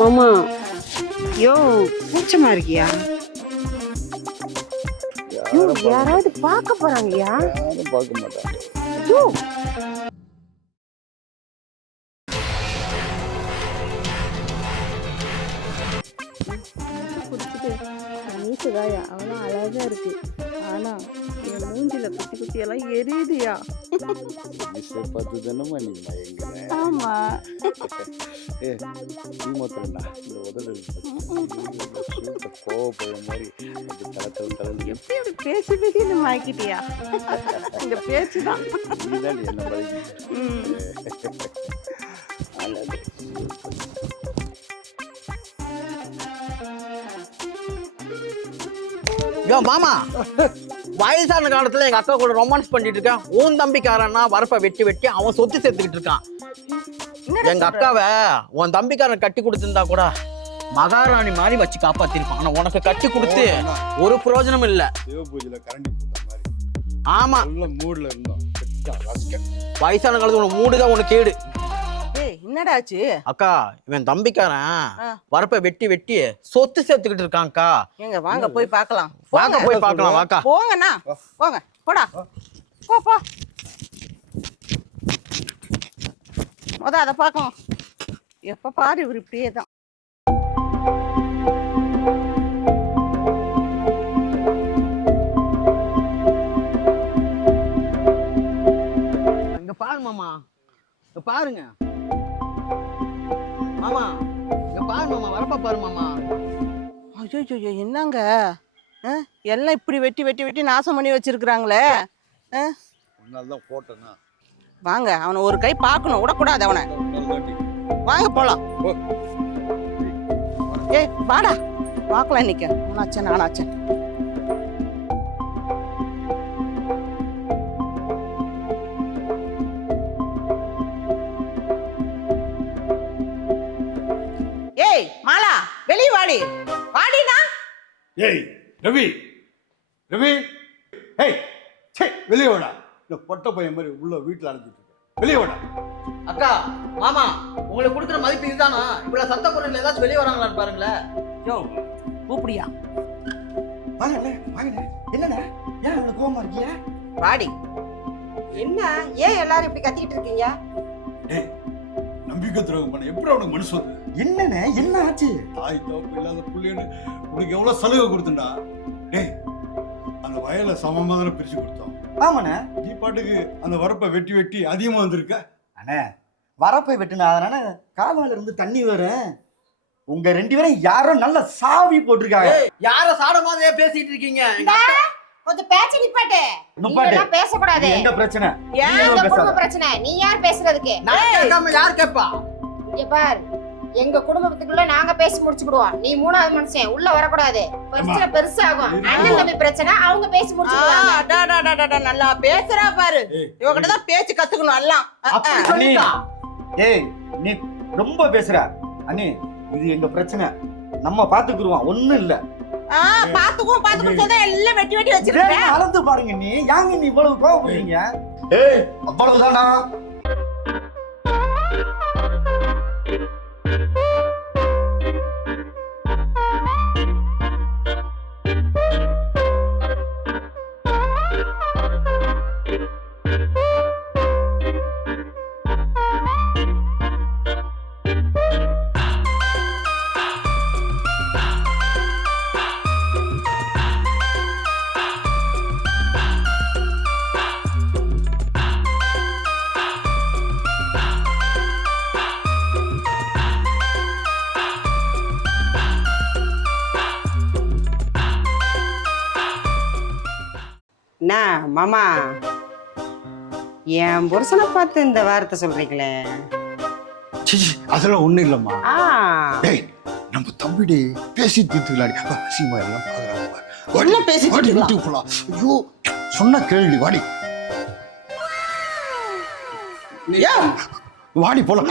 மாமா யோ கூச்சமா இருக்கியா? யாராவது பார்க்க போறாங்கயா? யாரும் பார்க்க மாட்டாங்க. யோ நீச்சதாயா அவனா அழகா இருக்கு. ஆனா என் மூஞ்சில குத்தி குத்தி எல்லாம் எரியுதுயா. பார்த்து தானம்மா நீ மயங்குற. ஆமா நீ மாத்திரம்டா இந்த உதடு கோவப்படுற மாதிரி தலை எப்படி இப்படி பேசி பேசி இந்த மயக்கிட்டியா? இந்த பேச்சுதான் நீதான் என்ன யோ மாமா, வயசான காலத்துல எங்க அக்கா கூட ரொமான்ஸ் பண்ணிட்டு இருக்கேன். உன் தம்பிக்காரன்னா வரப்ப வெட்டி வெட்டி அவன் சொத்து சேர்த்துக்கிட்டு இருக்கான். எங்க அக்காவை உன் தம்பிக்காரன் கட்டி கொடுத்திருந்தா கூட மகாராணி மாதிரி வச்சு காப்பாத்திருப்பான். ஆனா உனக்கு கட்டி கொடுத்து ஒரு பிரயோஜனம் இல்ல. சிவபூஜையில கரண்டி போட்ட மாதிரி. ஆமா, மூட்ல இருந்தோம். வயசான காலத்துல உனக்கு மூடுதான் உனக்கு கேடு. என்னடா ஆச்சு? அக்கா, இவன் தம்பிக்காரன் வரப்ப வெட்டி வெட்டி சொத்து சேர்த்துக்கிட்டு இருக்கான்க்கா. எங்க வாங்க போய் பார்க்கலாம். வாங்க போய் பார்க்கலாம். வாக்கா போங்கண்ணா, போங்க போடா, போ போ. அதை பார்க்கலாம். எப்ப பாரு இவர் இப்படியே தான். இங்க பாரு மாமா, இங்க பாருங்க மாமா, இங்க பாரு மாமா, வரப்ப பாரு மாமா. ஐயோ என்னங்க எல்லாம் இப்படி வெட்டி வெட்டி வெட்டி நாசம் பண்ணி வச்சிருக்கிறாங்களே. தான் போட்டேன்னா வாங்க, அவனை ஒரு கை பார்க்கணும், விடக்கூடாது அவனை. வாங்க போலாம். ஏய் வாடா பார்க்கலாம். இன்னைக்கு நானாச்சேன் நானாச்சேன். ஏய் மாலா, வெளியே வாடி. வாடினா. ஏய் ரவி, ரவி, ஏய் சே வெளியே வாடா. இந்த பொட்ட பையன் மாதிரி உள்ள வீட்டுல அடைஞ்சிட்டு இருக்க. வெளியே வாடா. அக்கா, மாமா, உங்களுக்கு கொடுக்குற மதிப்பு இதுதானா? இவ்வளவு சத்த குரல்ல ஏதாச்சும் வெளியே வராங்களான்னு பாருங்களேன். யோ கூப்பிடியா? வாங்கண்ணே வாங்கண்ணே. என்னண்ணே ஏன் இவ்வளவு கோவமா இருக்கீங்க? வாடி. என்ன ஏன் எல்லாரும் இப்படி கத்திக்கிட்டு இருக்கீங்க? டேய், நம்பிக்கை துரோகம் பண்ண எப்படி அவனுக்கு மனசு வருது? என்னண்ணே என்ன ஆச்சு? தாய் தோப்பு இல்லாத புள்ளின்னு உனக்கு எவ்வளவு சலுகை கொடுத்துண்டா. டேய், அந்த வயலை சமமா தானே பிரிச்சு கொடுத்தோம். ஆமாண்ணே. நீ பாட்டுக்கு அந்த வரப்பை வெட்டி வெட்டி அதிகமா வந்திருக்க. அண்ணே வரப்பை வெட்டுனா அதனால காவால இருந்து தண்ணி வரும். உங்க ரெண்டு பேரும் யாரோ நல்ல சாவி போட்டிருக்காங்க. யார சாட மாதிரியே பேசிட்டு இருக்கீங்க? கொஞ்சம் பேச்ச நிப்பாட்டு. நீங்க பேசக்கூடாது. என்ன பிரச்சனை? ஏன் குடும்ப பிரச்சனை? நீ யார் பேசுறதுக்கு? நான் கேட்காம யார் கேட்பா? இங்க பார், எங்க குடும்பத்துக்குள்ள நாங்க பேசி முடிச்சுக்கிடுவோம். நீ மூணாவது மனுஷன் உள்ள வரக்கூடாது. பிரச்சனை பெருசாகும். அண்ணன் தம்பி பிரச்சனை அவங்க பேசி முடிச்சுக்குவாங்க. நல்லா பேசுறா பாரு. இவகிட்ட தான் பேச்சு கத்துக்கணும் எல்லாம். ஏய் நீ ரொம்ப பேசுற. அண்ணி இது எங்க பிரச்சனை, நம்ம பாத்துக்குருவோம். ஒண்ணும் இல்ல. பாத்துக்கும் சொன்னா எல்லாம் வெட்டி வெட்டி வச்சிருக்கேன். அளந்து பாருங்க. நீ யாங்க நீ இவ்வளவு கோவப்படுறீங்க? ஏய் அவ்வளவுதானா? என்ன மாமா, என் புருஷனை பார்த்து இந்த வார்த்தை சொல்றீங்களே? அதெல்லாம் ஒண்ணும் இல்லம்மா. டேய், நம்ம தம்பிடி பேசி தீர்த்துக்கலாடி. சீமா எல்லாம் பாக்குறாங்க. என்ன பேசிட்டு போலாம். ஐயோ சொன்ன கேள்வி. வாடி வாடி போலாம்.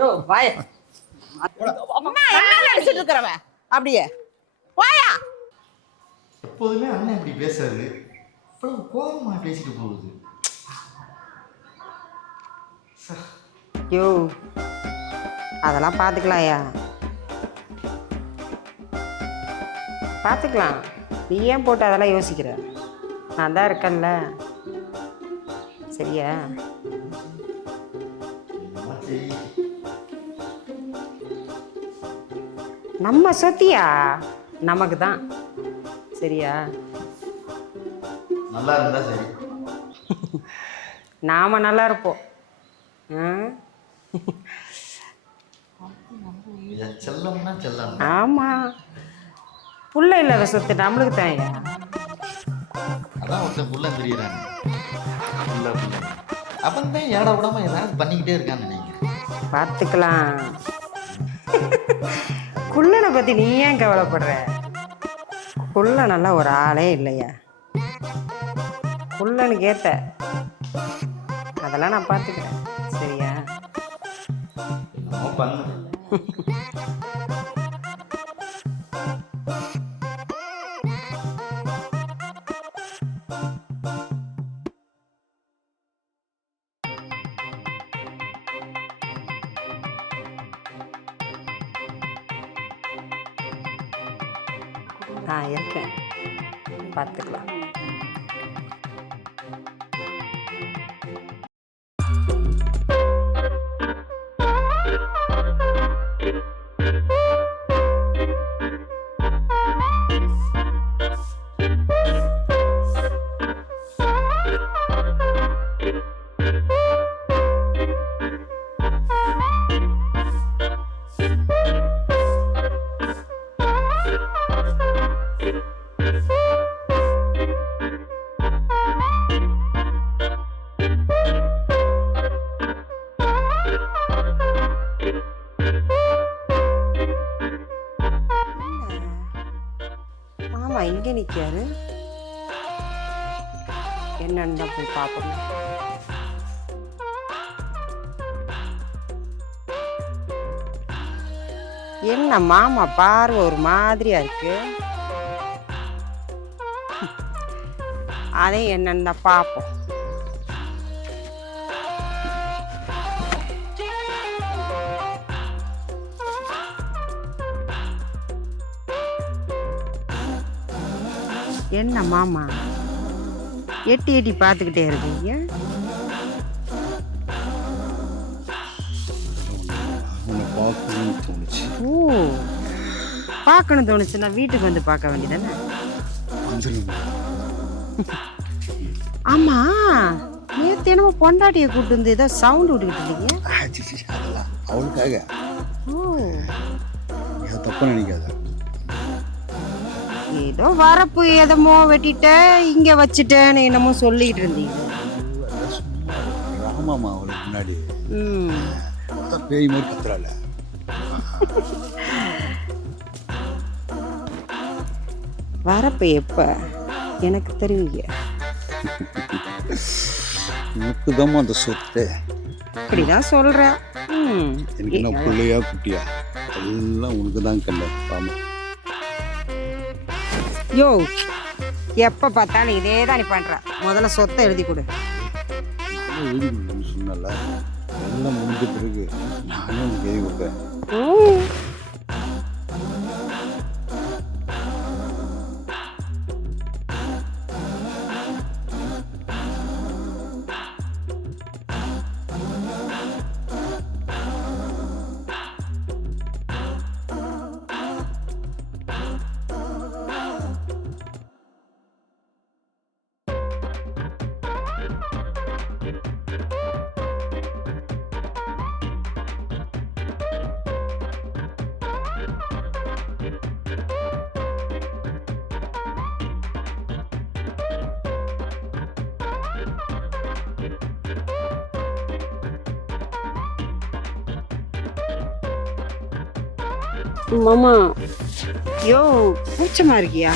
யோ வாய. அம்மா என்ன நினைச்சிட்டு இருக்கறவ? அப்படியே வாயா. எப்போதுமே அண்ணன் இப்படி பேசுறது இவ்வளவு கோபமாக பேசிட்டு போகுது. யோ அதெல்லாம் பார்த்துக்கலாம்யா, பார்த்துக்கலாம். நீ ஏன் போட்டு அதெல்லாம் யோசிக்கிற? நான் தான் இருக்கேன்ல, சரியா? நம்ம சொத்தியா நமக்கு தான், சரியா? நல்லா இருந்தா சரி. நாம நல்லா இருப்போம். செல்லம்னா செல்லம். ஆமா, புள்ள இல்லாத சொத்து நம்மளுக்கு தான். அதான் ஒருத்தன் புள்ள தெரியுறாங்க. அவன் தான் ஏட விடாம ஏதாவது பண்ணிக்கிட்டே இருக்கான்னு நினைக்கிறேன். பார்த்துக்கலாம். குள்ளனை பத்தி நீ ஏன் கவலைப்படுற? குள்ள நல்லா ஒரு ஆளே இல்லையா? குள்ளனுக்கு ஏத்த அதெல்லாம் நான் பார்த்துக்கிறேன், சரியா? என்னமோ பண்ணு. நான் இருக்கேன், பார்த்துக்கலாம். மாமா இங்கே நிற்காரு, என்னன்னு தான் போய் பார்ப்போம். என்ன மாமா பார்வை ஒரு மாதிரியா இருக்கு? அதே என்னன்னு தான் பார்ப்போம். என்ன மாமா எட்டி எட்டி பார்த்துக்கிட்டே இருக்கீங்க? உன்னை பார்க்கணும்னு தோணுச்சு. ஓ, பார்க்கணும் தோணுச்சுன்னா வீட்டுக்கு வந்து பார்க்க வேண்டியதானே? ஆமா, நேற்று என்னமோ பொண்டாட்டியை கூப்பிட்டு வந்து ஏதோ சவுண்ட் விட்டுக்கிட்டு இருந்தீங்க. அதெல்லாம் அவளுக்காக. ஓ, தப்பா நினைக்காத. ஏதோ வரப்பு எதமோ வெட்டிட்ட இங்க வச்சுட்டேன்னு என்னமோ சொல்லிட்டு இருந்தீங்க. ராமாமா அவளுக்கு முன்னாடி ம், அதான் பேய் மாதிரி கத்துறாள். வரப்பு எப்ப எனக்கு தெரியுங்க? உனக்கு தான் அந்த சொத்து. அப்படிதான் சொல்ற. எனக்கு என்ன பிள்ளையா குட்டியா எல்லாம் உனக்கு தான் கண்ட. ராமா யோ, எப்ப பார்த்தாலும் இதே தான் நீ பண்ற. முதல்ல சொத்தை எழுதி கொடு. எழுதி கொடுக்கணும்னு சொன்னல, எல்லாம் முடிஞ்ச பிறகு நானே உனக்கு எழுதி கொடுப்பேன். மாமா யோ, கூச்சமா இருக்கியா?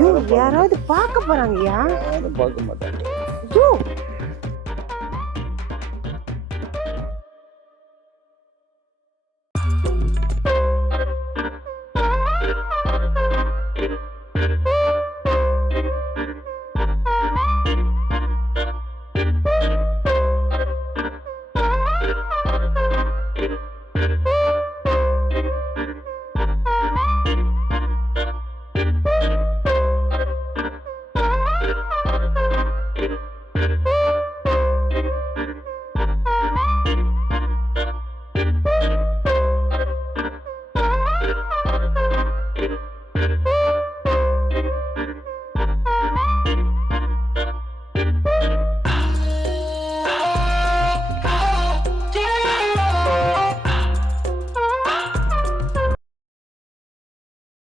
யோ, யாராவது பார்க்க போறாங்கயா? யாரும் பார்க்க மாட்டாங்க. யோ,